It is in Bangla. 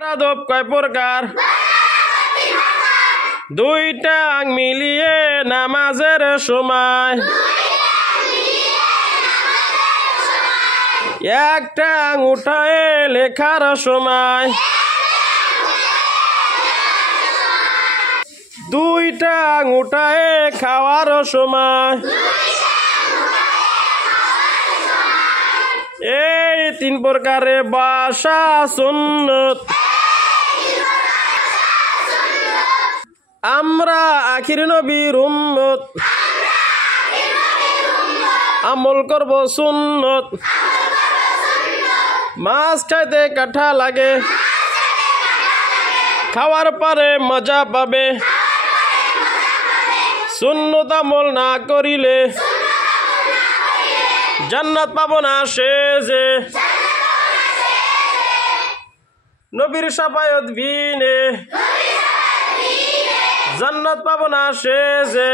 আদব কয় প্রকার? দুইটা মিলিয়ে নামাজের সময়, একটা উঠায় লেখার সময়, দুইটা উঠায় খাওয়ার সময়। এই তিন প্রকারে বাসা সুন্নত। আমরা আখির নবীর উম্মত, আমল করব সুন্নত। মাছ খাইতে কাঁঠা লাগে, খাওয়ার পরে মজা পাবে। সুন্নত আমল না করিলে জান্নাত পাবো না সে যে। নবীর শাফায়াত বিনে জান্নাত পাবো না সে যে।